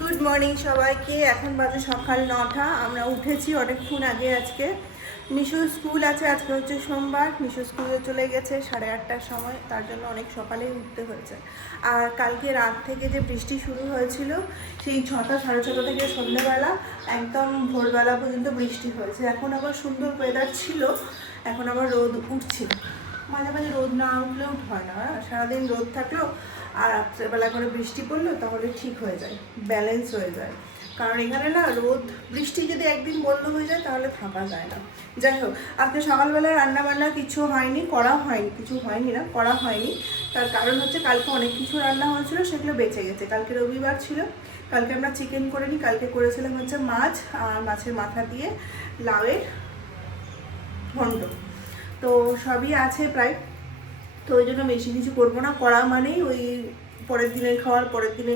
Good morning সবাইকে। এখন বাজে সকাল 9টা। আমরা উঠেছি অনেকক্ষণ আগে। আজকে মিশুর স্কুল আছে, আজকে হচ্ছে সোমবার। মিশু স্কুলে চলে গেছে 8:30টার সময়, তার জন্য অনেক সকালেই উঠতে হয়েছে। আর কালকে রাত থেকে যে বৃষ্টি শুরু হয়েছিল, সেই 6টা 6:30 থেকে সন্ধ্যেবেলা একদম ভোরবেলা পর্যন্ত বৃষ্টি হয়েছে। এখন আবার সুন্দর ওয়েদার ছিল, এখন আবার রোদ উঠছিল। মাঝে মাঝে রোদ না উঠলেও হয় না, সারাদিন রোদ থাকলো আর রাত্রেবেলা করে বৃষ্টি পড়লো তাহলে ঠিক হয়ে যায়, ব্যালেন্স হয়ে যায়। কারণ এখানে না রোদ বৃষ্টি যদি একদিন বন্ধ হয়ে যায় তাহলে থাকা যায় না। যাই হোক, আজকে সকালবেলায় রান্নাবান্না কিছু হয়নি, করা হয়নি, কিছু হয়নি না, করা হয়নি। তার কারণ হচ্ছে কালকে অনেক কিছু রান্না হয়েছিল, সেগুলো বেঁচে গেছে। কালকে রবিবার ছিল, কালকে আমরা চিকেন করে নিই। কালকে করেছিলাম হচ্ছে মাছ আর মাছের মাথা দিয়ে লাউয়ের ঘন্ট। তো সবই আছে প্রায়, তো ওই জন্য বেশি কিছু করবো না। করা মানেই ওই পরের দিনের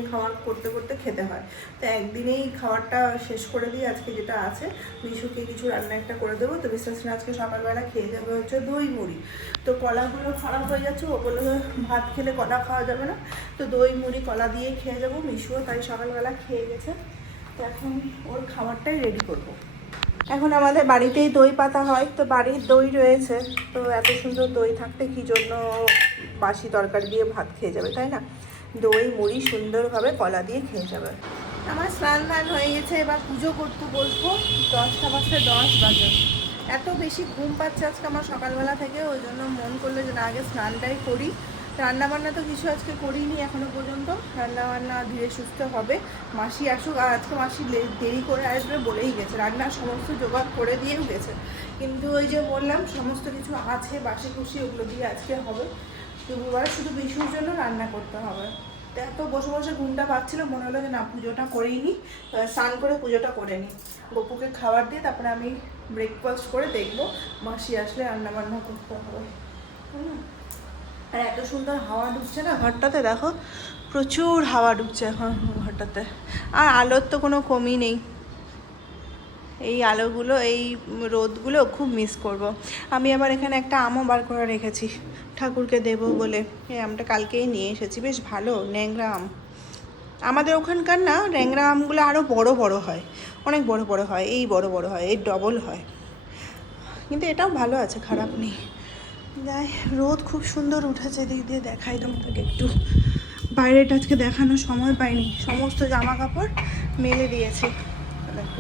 খাওয়ার করতে করতে খেতে হয়। তো একদিনেই খাবারটা শেষ করে দিয়ে আজকে যেটা আছে, মিশুকে কিছু রান্না একটা করে দেবো। তো বিশ্বাস না, আজকে সকালবেলা খেয়ে যাবে হচ্ছে দই মুড়ি। তো কলাগুলো খারাপ হয়ে যাচ্ছে, ও বললো ভাত খেলে কলা খাওয়া যাবে না, তো দই মুড়ি কলা দিয়ে খেয়ে যাবো। মিশুও তাই সকালবেলা খেয়ে গেছে। তো এখন ওর খাবারটাই রেডি করবো। এখন আমাদের বাড়িতেই দই পাতা হয়, তো বাড়ির দই রয়েছে। তো এত সুন্দর দই থাকতে কি জন্য বাসি তরকারি দিয়ে ভাত খেয়ে যাবে, তাই না? দই মুড়ি সুন্দরভাবে কলা দিয়ে খেয়ে যাবে। আমার স্নান ধান হয়ে গেছে, এবার পুজো করতে বসবো। 10টা বাজতে 10 বাজে। এত বেশি ঘুম পাচ্ছে আজকে আমার সকালবেলা থেকে, ওই জন্য মন করলো যে না, আগে স্নানটাই করি। রান্নাবান্না তো কিছু আজকে করিনি এখনো পর্যন্ত, রান্নাবান্না ধীরে সুস্থ হবে। মাসি আসুক, আর আজকে মাসি দেরি করে আসবে বলেই গেছে, রান্নার সমস্ত জোগাড় করে দিয়েও গেছে। কিন্তু ওই যে বললাম সমস্ত কিছু আছে বাসি কুসি, ওগুলো দিয়ে আজকে হবে। দুপুরবেলা শুধু বিশুর জন্য রান্না করতে হবে। তো এত বসে বসে ঘুমটা পাচ্ছিল, মনে হলো যে না, পুজোটা করেই নিই, স্নান করে পুজোটা করে নিই। গপুকে খাবার দিয়ে তারপরে আমি ব্রেকফাস্ট করে দেখবো, মাসি আসলে রান্নাবান্না করতে হবে। আর এত সুন্দর হাওয়া ঢুকছে না ঘরটাতে, দেখো প্রচুর হাওয়া ঢুকছে এখন ঘরটাতে। আর আলোর তো কোনো কমই নেই। এই আলোগুলো, এই রোদগুলো খুব মিস করব। আমি আবার এখানে একটা আমও বার করে রেখেছি ঠাকুরকে দেবো বলে। এই আমটা কালকেই নিয়ে এসেছি, বেশ ভালো ন্যাংরা আম। আমাদের ওখানকার না ন্যাংরা আমগুলো আরও বড় বড় হয়, অনেক বড় বড় হয়, এই বড় বড় হয়, এই ডবল হয়। কিন্তু এটাও ভালো আছে, খারাপ নেই। যাই, রোদ খুব সুন্দর উঠেছে, এদিক দিয়ে দেখাই তোমাকে একটু। বাইরেটা আজকে দেখানোর সময় পাইনি, সমস্ত জামা কাপড় মেলে দিয়েছি,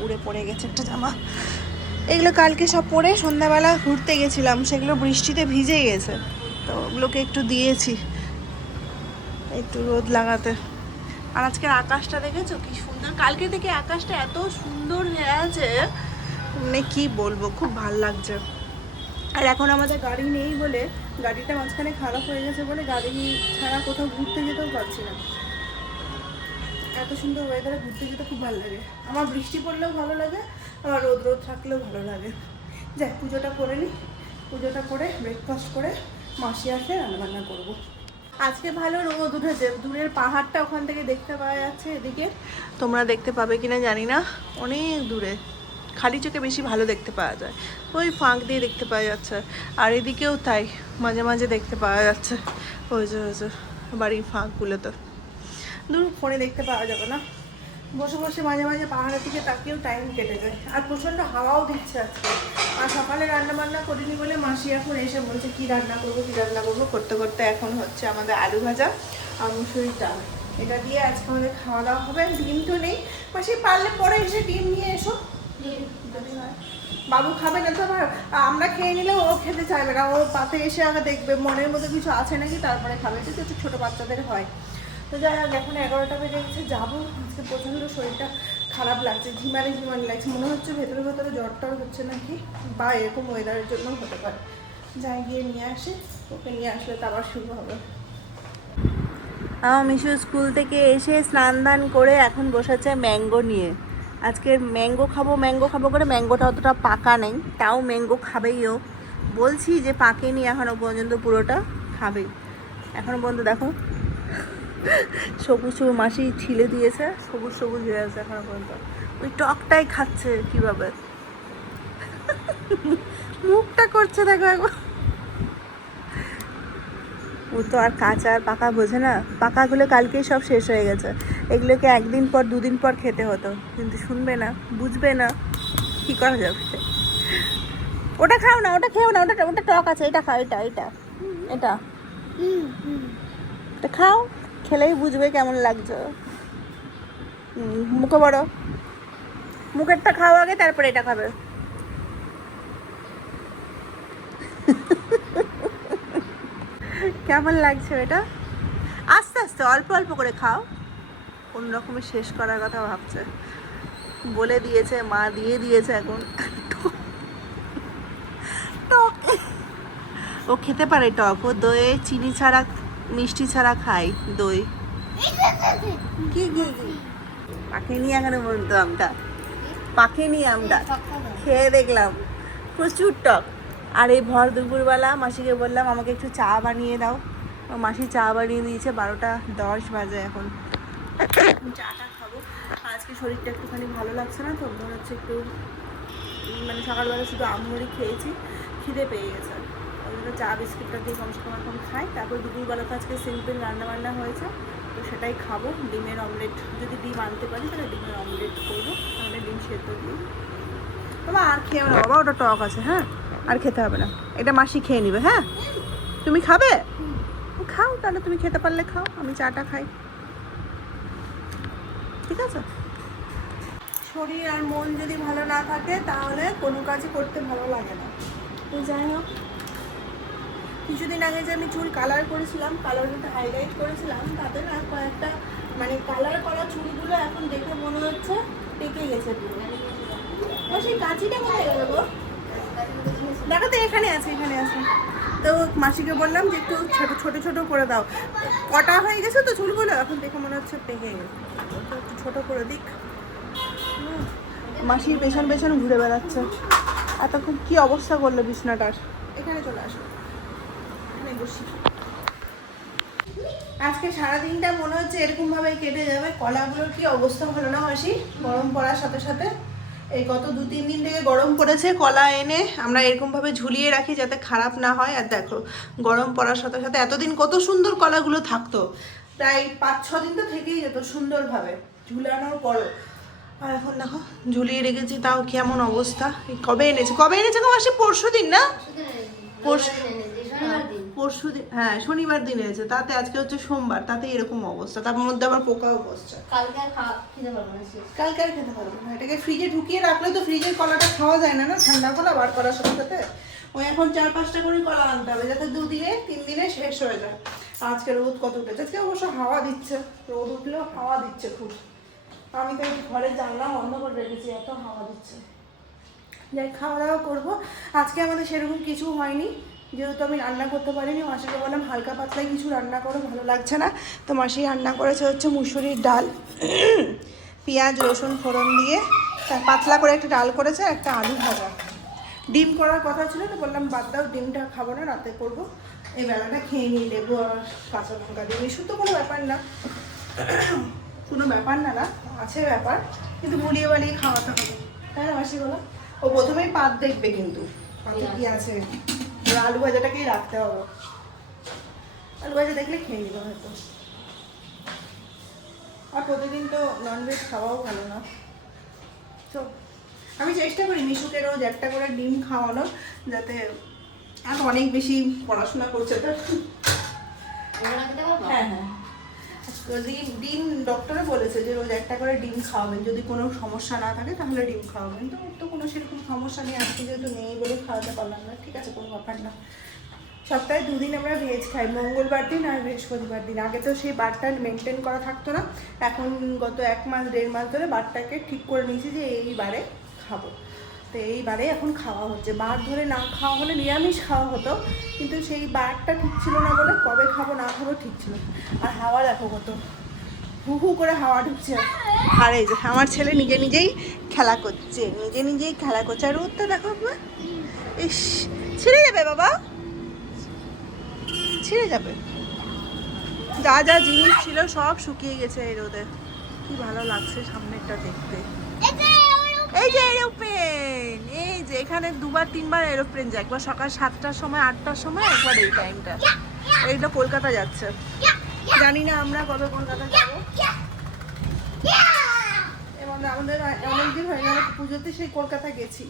উড়ে পড়ে গেছে একটা জামা। এগুলো কালকে সব পরে সন্ধ্যাবেলা ঘুরতে গেছিলাম, সেগুলো বৃষ্টিতে ভিজে গেছে, তো ওগুলোকে একটু দিয়েছি একটু রোদ লাগাতে। আর আজকের আকাশটা দেখেছো কি সুন্দর, কালকে থেকে আকাশটা এত সুন্দর হয়ে আছে, মানে কি বলবো, খুব ভাল লাগছে। আর এখন আমাদের গাড়ি নেই বলে, গাড়িটা মাঝখানে খারাপ হয়ে গেছে বলে গাড়ি ছাড়া কোথাও ঘুরতে যেতেও পারছি না। এত সুন্দর ওয়েদারে ঘুরতে যেতে খুব ভালো লাগে আমার। বৃষ্টি পড়লেও ভালো লাগে, আবার রোদ রোদ থাকলেও ভালো লাগে। যাই, পুজোটা করে নিই, পুজোটা করে ব্রেকফাস্ট করে মাসি আসলে রান্নাবান্না করবো। আজকে ভালো রোদ উঠেছে, দূরের পাহাড়টা ওখান থেকে দেখতে পাওয়া যাচ্ছে। এদিকে তোমরা দেখতে পাবে কিনা জানি না, অনেক দূরে, খালি চোখে বেশি ভালো দেখতে পাওয়া যায়, ওই ফাঁক দিয়ে দেখতে পাওয়া যাচ্ছে। আর এদিকেও তাই, মাঝে মাঝে দেখতে পাওয়া যাচ্ছে ওই যে বাড়ির ফাঁকগুলোতে। দূর ফোনে দেখতে পাওয়া যাবে না। বসে বসে মাঝে মাঝে পাহাড়ের দিকে তাকিয়েও টাইম কেটে যায়। আর প্রচণ্ড হাওয়াও দিচ্ছে আজকে। আর সকালে রান্না বান্না করিনি বলে মাসি এখন এসে বলছে কী রান্না করবো করতে করতে এখন হচ্ছে আমাদের আলু ভাজা আর মুসুরির ডাল, এটা দিয়ে আজকে আমাদের খাওয়া দাওয়া হবে। ডিম তো নেই, মাসি পারলে পরে এসে ডিম নিয়ে এসো যদি হয়। বাবু খাবে না তো, আবার আমরা খেয়ে নিলে ও খেতে চাইবে না, ও পাতে এসে আগে দেখবে মনের মধ্যে কিছু আছে নাকি, তারপরে খাবে। কিন্তু একটু ছোটো বাচ্চাদের হয়। তো যাই হোক, এখন 11টা বেজে গেছে, যাবো। আজকে প্রচণ্ড শরীরটা খারাপ লাগছে, ঝিমানি লাগছে, মনে হচ্ছে ভেতরে ভেতরে জ্বরটাও হচ্ছে নাকি, বা এরকম ওয়েদারের জন্য হতে পারে। যাই গিয়ে নিয়ে আসি, ওকে নিয়ে আসলে তো আবার শুরু হবে। আমার মিশু স্কুল থেকে এসে স্নান দান করে এখন বসেছে ম্যাঙ্গো নিয়ে। আজকে ম্যাঙ্গো খাবো করে, ম্যাঙ্গোটা অতটা পাকা নেই, তাও ম্যাঙ্গো খাবেই ও। বলছি যে পাকেনি এখনও পর্যন্ত, পুরোটা খাবেই এখনও পর্যন্ত। দেখো সবুজ সবুজ মাসি ছিলে দিয়েছে, সবুজ সবুজ হয়ে আছে এখনো পর্যন্ত। ওই টকটাই খাচ্ছে কিভাবে, মুখটা করছে দেখো একবার। ও তো আর কাঁচা আর পাকা বোঝে না, পাকাগুলো কালকেই সব শেষ হয়ে গেছে। এগুলোকে একদিন পর দুদিন পর খেতে হতো, কিন্তু শুনবে না, বুঝবে না, কি করা যাবে। ওটা খাও না, ওটা খেও না, ওটা ওটা টক আছে, এটা খাও, এটা এটা এটা এটা খাও, খেলেই বুঝবে কেমন লাগছে। মুখে বড়, মুখেরটা খাও আগে, তারপরে এটা খাবে। কেমন লাগছে এটা? আস্তে আস্তে অল্প অল্প করে খাও। কোন রকমের শেষ করার কথা ভাবছে, বলে দিয়েছে মা, দিয়ে দিয়েছে এখন। টক, ও খেতে পারে টক, ও দই চিনি ছাড়া মিষ্টি ছাড়া খায় দই। কি কি পাখেনি এখানে বলতো আমটা, পাখেনি আমটা খেয়ে দেখলাম, প্রচুর টক। আর এই ভর দুপুরবেলা মাসিকে বললাম আমাকে একটু চা বানিয়ে দাও, মাসি চা বানিয়ে দিয়েছে। 12:10 বাজে এখন। চাটা খাবো। আজকে শরীরটা একটুখানি ভালো লাগছে না তো, মনে হচ্ছে একটু মানে সকালবেলা শুধু আমুড়ি খেয়েছি, খিদে পেয়ে গেছে, ওই জন্য চা বিস্কিটটা দিয়ে কমসে কম এখন খাই। তারপর দুপুরবেলা তো আজকে সিম্পল রান্নাবান্না হয়েছে, তো সেটাই খাবো। ডিমের অমলেট, যদি ডিম আনতে পারি তাহলে ডিমের অমলেট করবো, তাহলে ডিম সেদ্ধ দিই। বাবা আর খেয়েও না বাবা, ওটা টক আছে, হ্যাঁ আর খেতে হবে না, এটা মাসি খেয়ে নিবে। হ্যাঁ তুমি খাবে, খাও তাহলে, তুমি খেতে পারলে খাও, আমি চাটা খাই, ঠিক আছে? শরীর আর মন যদি ভালো না থাকে তাহলে কোনো কাজই করতে ভালো লাগে না। তো যাই হোক, কিছুদিন আগে যে আমি চুল কালার করেছিলাম, কালারটা হাইলাইট করেছিলাম, তাতে না কয়েকটা মানে কালার করা চুলগুলো এখন দেখে মনে হচ্ছে পেকে গেছে পুরো। সেই কাঁচিটা কোথায় গেল গো? দেখো তো, এখানে আছে, এখানে আছে। তো মাসিকে বললাম যে একটু ছোটো ছোটো ছোটো করে দাও, কটা হয়ে গেছে তো চুলগুলো, এখন দেখে মনে হচ্ছে পেকে গেছে, একটু ছোটো করে দিক। মাসির পেছন পেছন ঘুরে বেড়াচ্ছে, এতক্ষণ কি অবস্থা করলো বিছনাটার। এখানে চলে আসো, এখানে বসি। আজকে সারাদিনটা মনে হচ্ছে এরকমভাবেই কেটে যাবে। কলাগুলোর কি অবস্থা হলো না মাসি, গরম পড়ার সাথে সাথে। এই গত 2-3 দিন থেকে গরম পড়েছে, কলা এনে আমরা এরকমভাবে ঝুলিয়ে রাখি যাতে খারাপ না হয়। আর দেখো গরম পড়ার সাথে সাথে এতদিন কত সুন্দর কলাগুলো থাকতো, প্রায় 5-6 দিন তো থেকেই যেত সুন্দরভাবে ঝুলানোর পরও। আর এখন দেখো ঝুলিয়ে রেখেছি, তাও কেমন অবস্থা। কবে এনেছে গো মাসি? পরশু দিন না, পরশু দিন, হ্যাঁ শনিবার দিন এনেছে, তাতে আজকে হচ্ছে সোমবার, তাতে এরকম অবস্থা। তার মধ্যে আবার পোকাও বসছে। কালকে আর খেতে পারবো না। এটাকে ফ্রিজে ঢুকিয়ে রাখলে তো ফ্রিজের কলাটা খাওয়া যায় না, না ঠান্ডা কলা বার করার সাথে সাথে। ওই এখন 4-5টা করে কলা আনতে হবে, যাতে 2-3 দিনে শেষ হয়ে যায়। আজকে রোদ কত উঠেছে, আজকে অবশ্য হাওয়া দিচ্ছে, রোদ উঠলেও হাওয়া দিচ্ছে খুব। আমি তো ঘরের জানলা বন্ধ করে রেখেছি, এত হাওয়া দিচ্ছে। যাই খাওয়া দাওয়া করবো। আজকে আমাদের সেরকম কিছু হয়নি, যেহেতু আমি রান্না করতে পারিনি। মাসিকে বললাম হালকা পাতলাই কিছু রান্না করো, ভালো লাগছে না। তো মাসি রান্না করেছে হচ্ছে মুসুরির ডাল, পেঁয়াজ রসুন ফোড়ন দিয়ে তার পাতলা করে একটা ডাল করেছে, একটা আলু ভাজা। ডিম করার কথা ছিল, তো বললাম বাদ দাও, ডিমটা খাবো না, রাতে করবো। এই বেলাটা খেয়ে নিয়ে লেবু আর কাঁচা লঙ্কা দিয়ে, ইস্যু তো কোনো ব্যাপার না, কোনো ব্যাপার না, না আছে ব্যাপার, কিন্তু মুড়িয়ে বানিয়ে খাওয়াতে হবে, তাই না মাসি বলো? ও প্রথমেই পাত দেখবে, কিন্তু পাতে কি আছে। আলু ভাজাটাকেই রাখতে হবে, আলু ভাজা দেখলে খেয়ে নিবে হয়তো। আর প্রতিদিন তো ননভেজ খাওয়াও ভালো না। তো আমি চেষ্টা করি মিশুকে রোজ একটা করে ডিম খাওয়ানোর, যাতে আর অনেক বেশি পড়াশোনা করছে তো। হ্যাঁ হ্যাঁ, ডিম ডক্টরে বলেছে যে রোজ একটা করে ডিম খাওয়াবেন, যদি কোনো সমস্যা না থাকে তাহলে ডিম খাওয়াবেন। তো তো কোনো সেরকম সমস্যা নেই, আজকে যেহেতু নেই বলে খাওয়াতে পারলাম না, ঠিক আছে কোনো ব্যাপার না। সপ্তাহে 2 দিন আমরা ভেজ খাই, মঙ্গলবার দিন আর বৃহস্পতিবার দিন। আগে তো সেই বারটা মেনটেন করা থাকতো না, এখন গত 1-1.5 মাস ধরে বারটাকে ঠিক করে নিয়েছি যে এই বারে খাবো। তো এইবারে এখন খাওয়া হচ্ছে। বার ধরে না খাওয়া হলে নিরামিষ খাওয়া হতো, কিন্তু সেই বারটা ঠিক ছিল না বলে কবে খাবো না খাবো ঠিক ছিল। আর হাওয়া দেখো কত হু হু করে হাওয়া ঢুকছে। আর এই যে আমার ছেলে নিজে নিজেই খেলা করছে, নিজে নিজেই খেলা করছে। আর রোদটা দেখো, ইস ছিঁড়ে যাবে বাবা, ছিঁড়ে যাবে। যা যা জিনিস ছিল সব শুকিয়ে গেছে এই রোদে। কি ভালো লাগছে সামনেরটা দেখতে। এই যে এরোপ্লেন, এই যে এখানে 2-3 বার এরোপ্লেন যায়, একবার সকাল 7টার সময়, 8টার সময়, একবার এই টাইমটা। এইটা কলকাতা যাচ্ছে, জানি না আমরা কবে কলকাতা যাবো। পুজোতে সেই কলকাতা গেছি,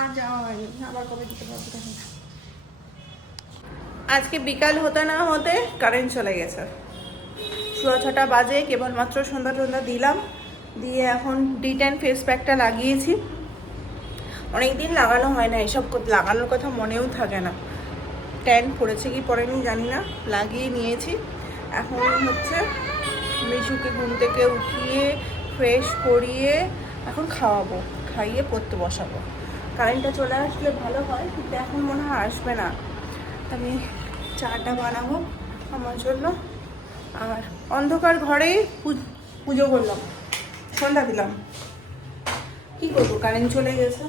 আর যাওয়া হয়নি, আবার কবে যেতে পারবো তখন। আজকে বিকাল হতে না হতে কারেন্ট চলে গেছে, 6:30 বাজে, কেবলমাত্র সন্ধ্যা টন্ধ্যা দিলাম, দিয়ে এখন D10 ফেস প্যাকটা লাগিয়েছি। অনেকদিন লাগানো হয় না, এসব লাগানোর কথা মনেও থাকে না, ট্যান পড়েছে কি পড়েনি জানি না, লাগিয়ে নিয়েছি। এখন হচ্ছে মিশুকে ঘুম থেকে উঠিয়ে ফ্রেশ করিয়ে এখন খাওয়াবো, খাইয়ে পড়তে বসাবো। কারেন্টটা চলে আসলে ভালো হয়, কিন্তু এখন মনে হয় আসবে না। আমি চাটা বানাবো আমার জন্য, আর অন্ধকার ঘরেই পুজো করলাম, সন্ধ্যা দিলাম। কী করবো, কারেন্ট চলে গেছে।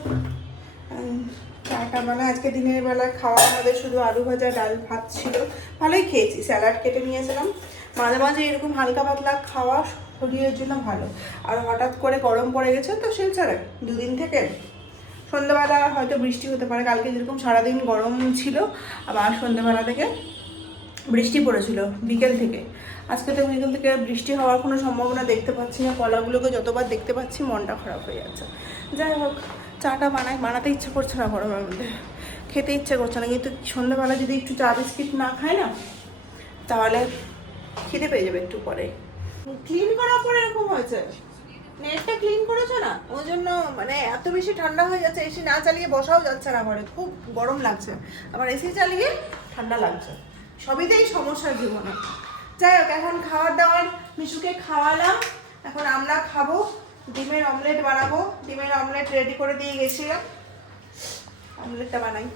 চাটা বানা, আজকে দিনের বেলা খাওয়া আমাদের শুধু আলু ভাজা ডাল ভাত ছিল, ভালোই খেয়েছি, স্যালাড কেটে নিয়েছিলাম। মাঝে মাঝে এরকম হালকা পাতলা খাওয়া শরীরের জন্য ভালো। আর হঠাৎ করে গরম পড়ে গেছে তো শিলচরে 2 দিন থেকে, সন্ধ্যাবেলা হয়তো বৃষ্টি হতে পারে, কালকে যেরকম সারাদিন গরম ছিল, আবার সন্ধ্যাবেলা থেকে বৃষ্টি পড়েছিল বিকেল থেকে। আজকে তো বিকেল থেকে বৃষ্টি হওয়ার কোনো সম্ভাবনা দেখতে পাচ্ছি না, কলাগুলোকে যতবার দেখতে পাচ্ছি মনটা খারাপ হয়ে যাচ্ছে। যাই হোক, চাটা বানাতে ইচ্ছে করছে না গরমের মধ্যে, খেতে ইচ্ছে করছে না, কিন্তু সন্ধ্যাবেলা যদি একটু চা বিস্কিট না খায় না, তাহলে খিদে পেয়ে যাবে একটু পরে। ক্লিন করার পরে এরকম হয়েছে, নেটটা ক্লিন করেছো না, ওই জন্য মানে এত বেশি ঠান্ডা হয়ে যাচ্ছে, এসি না চালিয়ে বসাও যাচ্ছে না ঘরে, খুব গরম লাগছে, আবার এসি চালিয়ে ঠান্ডা লাগছে, সবইতেই সমস্যার জীবনে। যাই হোক, এখন খাবার দাবার মিশুকে খাওয়ালাম, এখন আমরা খাবো। ডিমের অমলেট বানাবো, ডিমের অমলেট রেডি করে দিয়ে গেছিলাম, অমলেটটা বানাই।